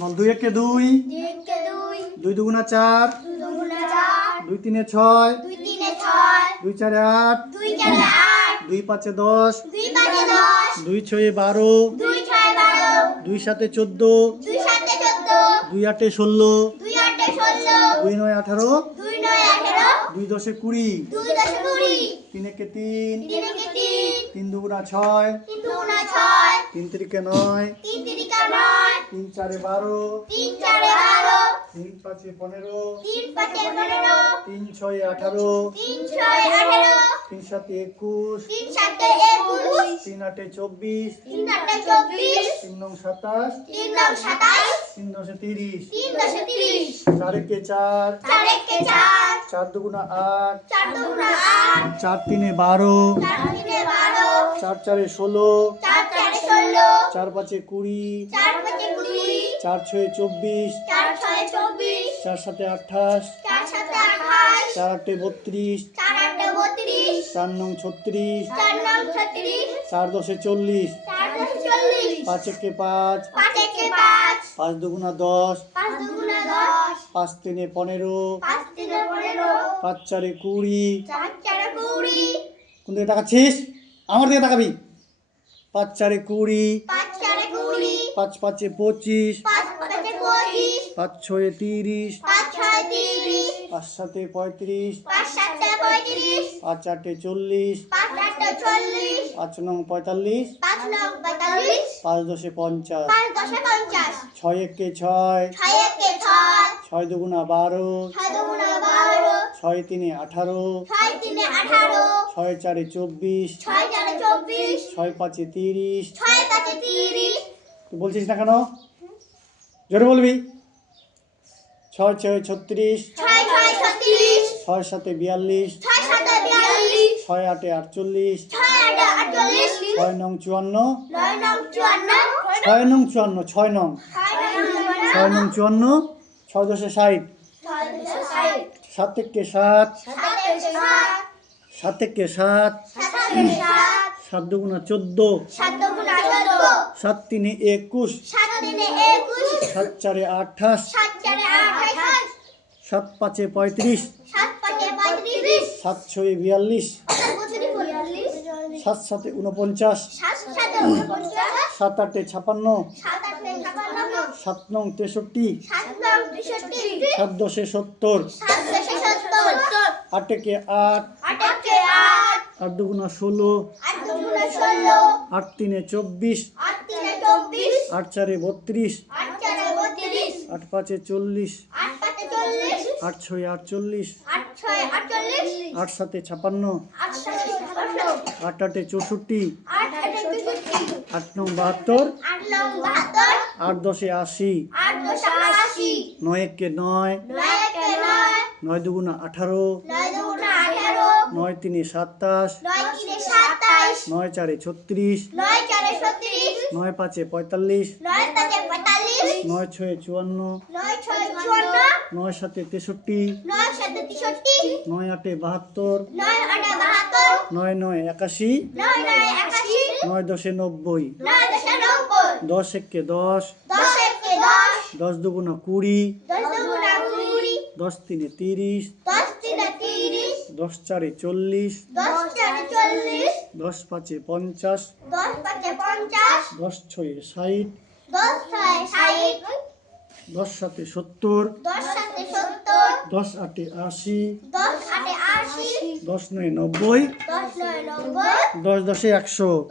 বল 2 একে 2, 2 দুগুণা 4, 2 তিনে 6, 2 চারে 8, 2 পাঁচে 10, 2 ছয়ে 12, 2 সাতে 14, 2 আটে 16, 2 নয় 18, 2 দশে 20, 3 একে 3, 3 দুগুণা 6, 3 তিরিকে 9, 3 চারে 12, 3 পাঁচে 15, 3 ছয়ে 18, 3 সাতে 21, 3 আটে 24, 3 নং 27, 3 দশে 30, 4 একে 4, 4 দুগুণা 8, 4 তিনে 12, 4 চারে 16, 4 পাঁচে 20, 4 ছয়ে 24, 4 সাতে 28, 4 আটে 32, 4 নং 36, 4 দশে 40, 5 একে 5, 5 দুগুণা 10, 5 তিনে 15, 5 চারে 20, কোন দিকে তাকাচ্ছিস? আমার দিকে তাকাবি। 5 চারে 20, 5 পাঁচে 25, 5 ছয়ে 30, 5 সাতে 35, 5 আটে 40, 5 নং 45, 5 দশে 50, 6 একে 6, 6 দুগুণা 12, 6 তিনে 18, 6 চারে 24, 6 পাঁচে 30, তুই বলছিস না কেন? জোরে বলবি। 6 ছয়ে 36, 6 সাতে 42, 6 আটে 48, 6 নং 54, 6 নং 54, 6 নং 54, 6 দশে 60, 7 একে 7, 7 একে 7, 7 দুগুণা 14, 7 তিনে 21, 7 চারে 28, 7 পাঁচে 35, 7 ছয়ে 42, 7 সাতে 49, 7 আটে 56, 7 নং 63, 7 দশে 70, 8 একে 8, 8 দুগুণা 16, 8 তিনে 24, 8 চারে 32, 8 পাঁচে 40, 8 ছয়ে 48, 8 সাতে 56, 8 আটে 64, 8 নং 72, 8 দশে 80, 9 একে 9, 9 দুগুণা 18, 9 তিনে 27, 9 চারে 36, 9 পাঁচে 45, 9 ছয়ে 54, 9 সাতে 63, 9 আটে 72, 9 নয় 81, 9 দশে 90, 10 একে 10, 10 দুগুণা 20, 10 তিনে 30, 10 চারে 40, 10 পাঁচে 50, 10 ছয়ে 60, 10 সাতে 70, 10 আটে 80, 10 নয় 90, 10 দশে 100।